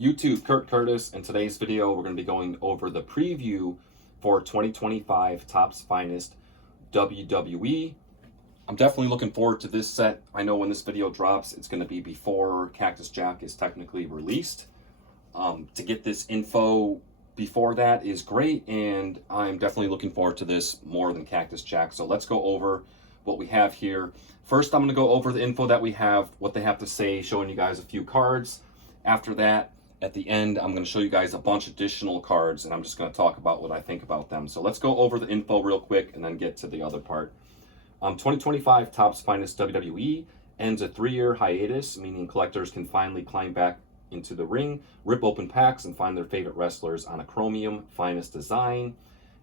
YouTube, Kurt Curtis. In today's video, we're going to be going over the preview for 2025 Topps Finest WWE. I'm definitely looking forward to this set. I know when this video drops, it's going to be before Cactus Jack is technically released. To get this info before that is great, and I'm definitely looking forward to this more than Cactus Jack. So let's go over what we have here. First, I'm going to go over the info that we have, what they have to say, showing you guys a few cards. After that, at the end, I'm going to show you guys a bunch of additional cards, and I'm just going to talk about what I think about them. So let's go over the info real quick and then get to the other part. 2025 Topps Finest WWE ends a 3-year hiatus, meaning collectors can finally climb back into the ring, rip open packs, and find their favorite wrestlers on a chromium finest design.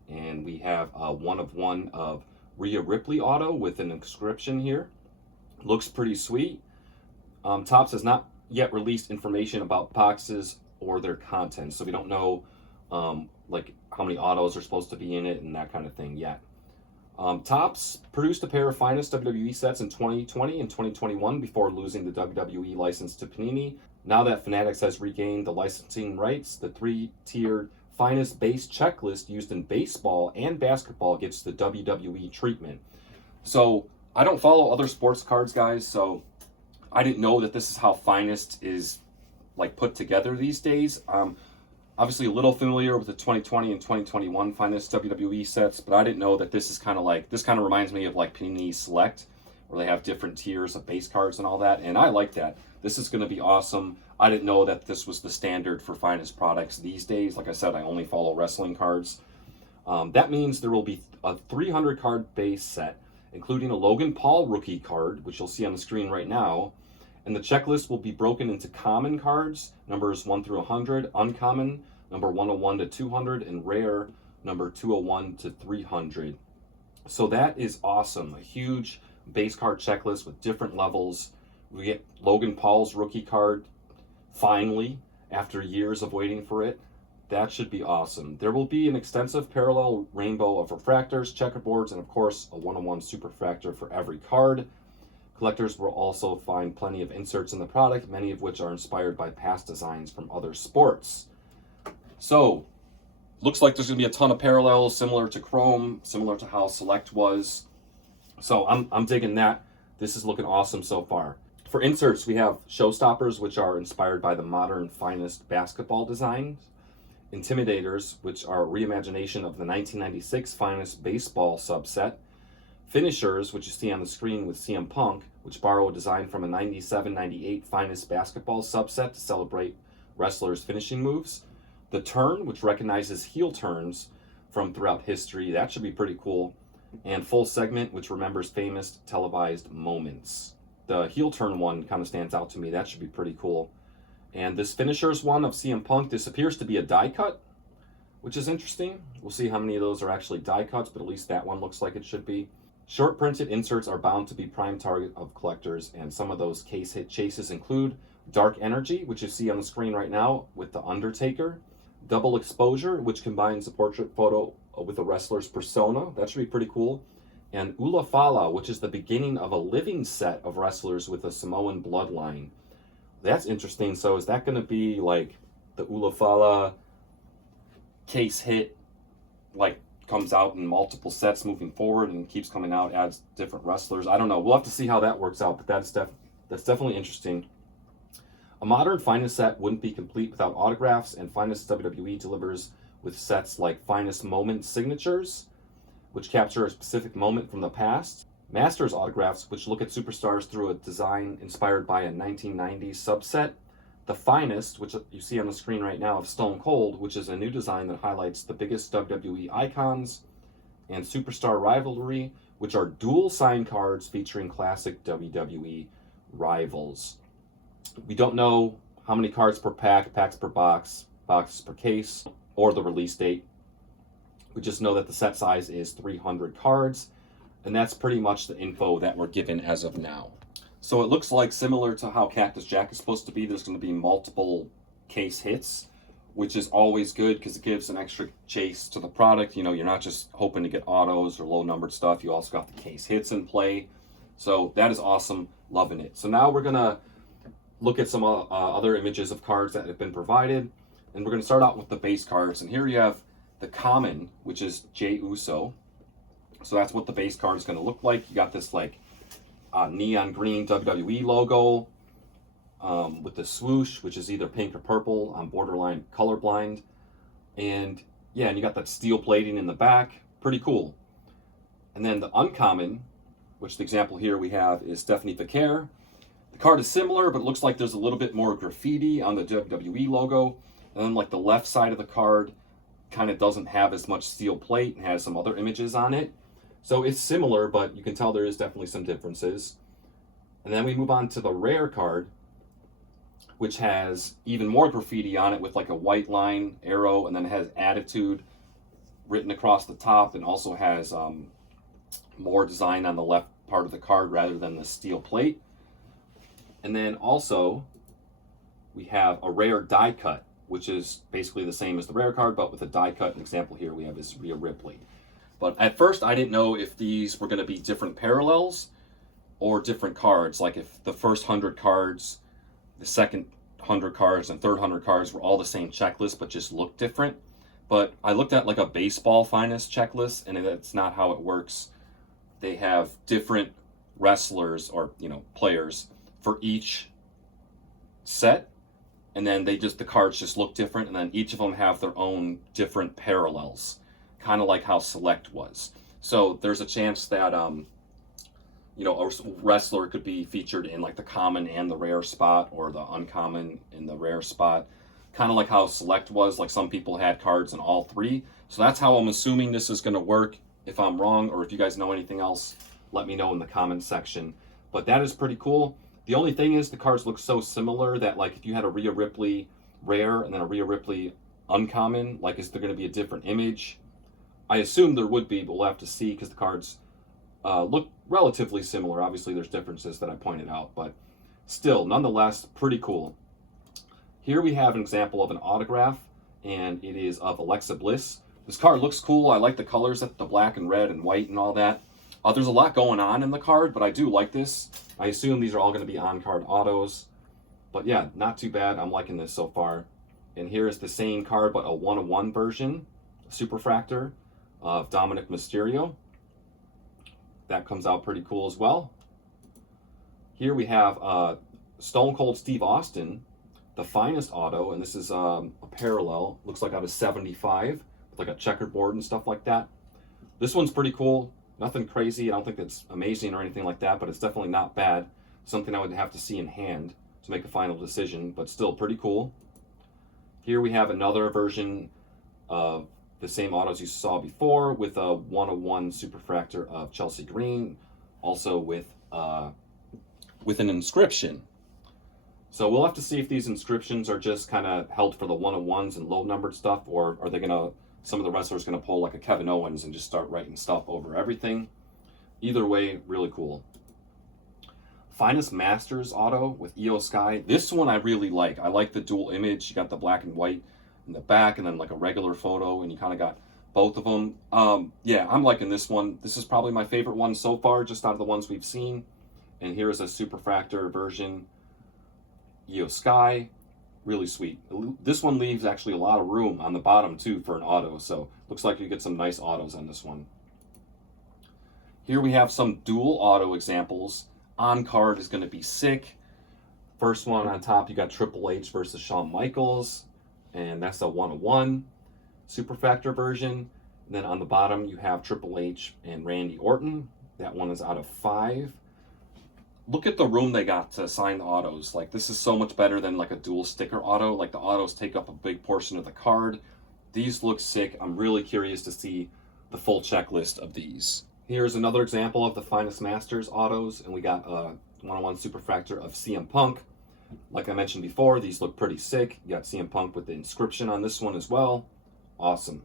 And we have a 1/1 of Rhea Ripley auto with an inscription here. Looks pretty sweet. Topps has not yet released information about boxes or their content, so we don't know like how many autos are supposed to be in it and that kind of thing yet. Topps produced a pair of Finest WWE sets in 2020 and 2021 before losing the WWE license to Panini. Now that Fanatics has regained the licensing rights, the 3-tiered Finest base checklist used in baseball and basketball gets the WWE treatment. So I don't follow other sports cards, guys, so I didn't know that this is how Finest is like put together these days. Obviously a little familiar with the 2020 and 2021 Finest WWE sets, but I didn't know that this is kind of like, this kind of reminds me of like Panini Select, where they have different tiers of base cards and all that, and I like that. This is going to be awesome. I didn't know that this was the standard for Finest products these days. Like I said, I only follow wrestling cards. That means there will be a 300 card base set, including a Logan Paul rookie card, which you'll see on the screen right now. And the checklist will be broken into common cards, numbers 1 through 100, uncommon, number 101 to 200, and rare, number 201 to 300. So that is awesome. A huge base card checklist with different levels. We get Logan Paul's rookie card finally after years of waiting for it. That should be awesome. There will be an extensive parallel rainbow of refractors, checkerboards, and of course a 101 super refractor for every card. Collectors will also find plenty of inserts in the product, many of which are inspired by past designs from other sports. So, looks like there's going to be a ton of parallels, similar to Chrome, similar to how Select was. So I'm digging that. This is looking awesome so far. For inserts, we have Showstoppers, which are inspired by the modern Finest basketball designs. Intimidators, which are a reimagination of the 1996 Finest baseball subset. Finishers, which you see on the screen with CM Punk, which borrow a design from a 97-98 Finest basketball subset to celebrate wrestlers' finishing moves. The Turn, which recognizes heel turns from throughout history. That should be pretty cool. And Full Segment, which remembers famous televised moments. The heel turn one kind of stands out to me. That should be pretty cool. And this Finishers one of CM Punk, this appears to be a die cut, which is interesting. We'll see how many of those are actually die cuts, but at least that one looks like it should be. Short printed inserts are bound to be prime target of collectors, and some of those case hit chases include Dark Energy, which you see on the screen right now with The Undertaker. Double Exposure, which combines a portrait photo with a wrestler's persona. That should be pretty cool. And Ula Fala, which is the beginning of a living set of wrestlers with a Samoan bloodline. That's interesting. So is that going to be like the Ula Fala case hit, like comes out in multiple sets moving forward and keeps coming out, adds different wrestlers? I don't know. We'll have to see how that works out, but that's definitely interesting. A modern Finest set wouldn't be complete without autographs, and Finest WWE delivers with sets like Finest Moment Signatures, which capture a specific moment from the past. Masters autographs, which look at superstars through a design inspired by a 1990s subset. The Finest, which you see on the screen right now, of Stone Cold, which is a new design that highlights the biggest WWE icons. And Superstar Rivalry, which are dual sign cards featuring classic WWE rivals. We don't know how many cards per pack, packs per box, boxes per case, or the release date. We just know that the set size is 300 cards, and that's pretty much the info that we're given as of now. So it looks like, similar to how Cactus Jack is supposed to be, there's going to be multiple case hits, which is always good because it gives an extra chase to the product. You know, you're not just hoping to get autos or low numbered stuff. You also got the case hits in play. So that is awesome. Loving it. So now we're going to look at some other images of cards that have been provided. And we're going to start out with the base cards. And here you have the common, which is Jey Uso. So that's what the base card is going to look like. You got this like neon green WWE logo with the swoosh, which is either pink or purple. I'm borderline colorblind. And yeah, and you got that steel plating in the back. Pretty cool. And then the uncommon, which the example here we have is Stephanie Vicaire. The card is similar, but it looks like there's a little bit more graffiti on the WWE logo. And then like the left side of the card kind of doesn't have as much steel plate and has some other images on it. So it's similar, but you can tell there is definitely some differences. And then we move on to the rare card, which has even more graffiti on it with like a white line arrow, and then it has attitude written across the top, and also has more design on the left part of the card rather than the steel plate. And then also we have a rare die cut, which is basically the same as the rare card, but with a die cut. An example here we have is Rhea Ripley. But at first I didn't know if these were going to be different parallels or different cards. Like if the first 100 cards, the second 100 cards, and third 100 cards were all the same checklist but just looked different. But I looked at like a baseball finest checklist, and that's not how it works. They have different wrestlers or, you know, players for each set, and then the cards just look different, and then each of them have their own different parallels, kind of like how Select was. So there's a chance that you know, a wrestler could be featured in like the common and the rare spot, or the uncommon in the rare spot, kind of like how Select was. Like some people had cards in all three. So that's how I'm assuming this is going to work. If I'm wrong, or if you guys know anything else, let me know in the comments section. But that is pretty cool. The only thing is the cards look so similar that like if you had a Rhea Ripley rare and then a Rhea Ripley uncommon, like is there going to be a different image? I assume there would be, but we'll have to see, because the cards look relatively similar. Obviously there's differences that I pointed out, but still, nonetheless, pretty cool. Here we have an example of an autograph, and it is of Alexa Bliss. This card looks cool. I like the colors, the black and red and white and all that. There's a lot going on in the card, but I do like this. I assume these are all going to be on-card autos. But yeah, not too bad. I'm liking this so far. And here is the same card, but a 1/1 version, Superfractor of Dominic Mysterio. That comes out pretty cool as well. Here we have Stone Cold Steve Austin, the finest auto, and this is a parallel. Looks like out of 75. Like a checkerboard and stuff like that. This one's pretty cool. Nothing crazy. I don't think it's amazing or anything like that, but it's definitely not bad. Something I would have to see in hand to make a final decision, but still pretty cool. Here we have another version of the same autos you saw before, with a 1/1 Superfractor of Chelsea Green, also with an inscription. So we'll have to see if these inscriptions are just kind of held for the 1/1s and low numbered stuff, or are they going to, some of the wrestlers going to pull like a Kevin Owens and just start writing stuff over everything. Either way, really cool. Finest Masters auto with Io Sky. This one I really like. I like the dual image. You got the black and white in the back, and then like a regular photo, and you kind of got both of them. Yeah, I'm liking this one. This is probably my favorite one so far, just out of the ones we've seen. And here is a Superfractor version, Io Sky. Really sweet. This one leaves actually a lot of room on the bottom too for an auto, so looks like you get some nice autos on this one. Here we have some dual auto examples. On card is going to be sick. First one on top, you got Triple H versus Shawn Michaels, and that's a 1/1 Superfractor version. And then on the bottom you have Triple H and Randy Orton. That one is out of 5. Look at the room they got to sign the autos. Like, this is so much better than like a dual sticker auto. Like, the autos take up a big portion of the card. These look sick. I'm really curious to see the full checklist of these. Here's another example of the Finest Masters autos, and we got a 1/1 Superfractor of CM Punk. Like I mentioned before, these look pretty sick. You got CM Punk with the inscription on this one as well. Awesome.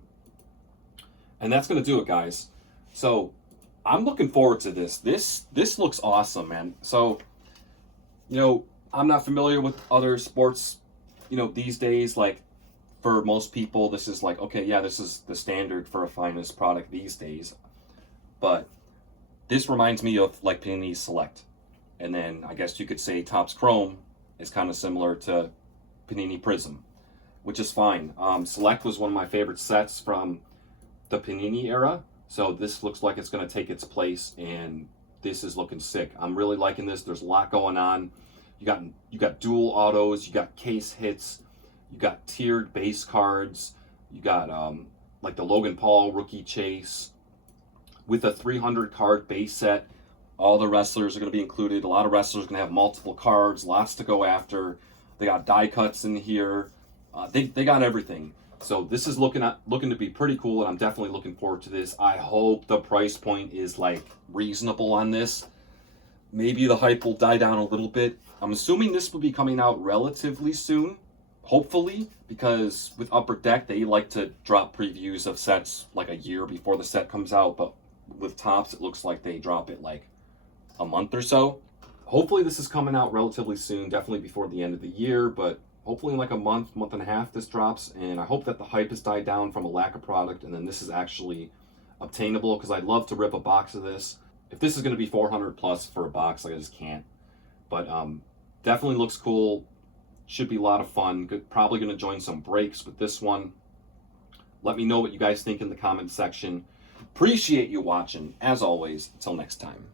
And that's going to do it, guys. So I'm looking forward to this. This looks awesome, man. So, you know, I'm not familiar with other sports, you know, these days. Like, for most people, this is like, okay, yeah, this is the standard for a Finest product these days. But this reminds me of like Panini Select. And then I guess you could say Topps Chrome is kind of similar to Panini Prism, which is fine. Select was one of my favorite sets from the Panini era, so this looks like it's going to take its place, and this is looking sick. I'm really liking this. There's a lot going on. You got dual autos, you got case hits, you got tiered base cards, you got like the Logan Paul rookie chase with a 300 card base set. All the wrestlers are going to be included. A lot of wrestlers are going to have multiple cards, lots to go after. They got die cuts in here. They got everything. So this is looking to be pretty cool, and I'm definitely looking forward to this. I hope the price point is like reasonable on this. Maybe the hype will die down a little bit. I'm assuming this will be coming out relatively soon, hopefully, because with Upper Deck, they like to drop previews of sets like a year before the set comes out, but with Topps, it looks like they drop it like a month or so. Hopefully this is coming out relatively soon, definitely before the end of the year, but hopefully in like a month and a half this drops, and I hope that the hype has died down from a lack of product, and then this is actually obtainable, because I'd love to rip a box of this. If this is going to be 400 plus for a box, like, I just can't. But definitely looks cool. Should be a lot of fun. Probably going to join some breaks with this one. Let me know what you guys think in the comment section. Appreciate you watching. As always, until next time.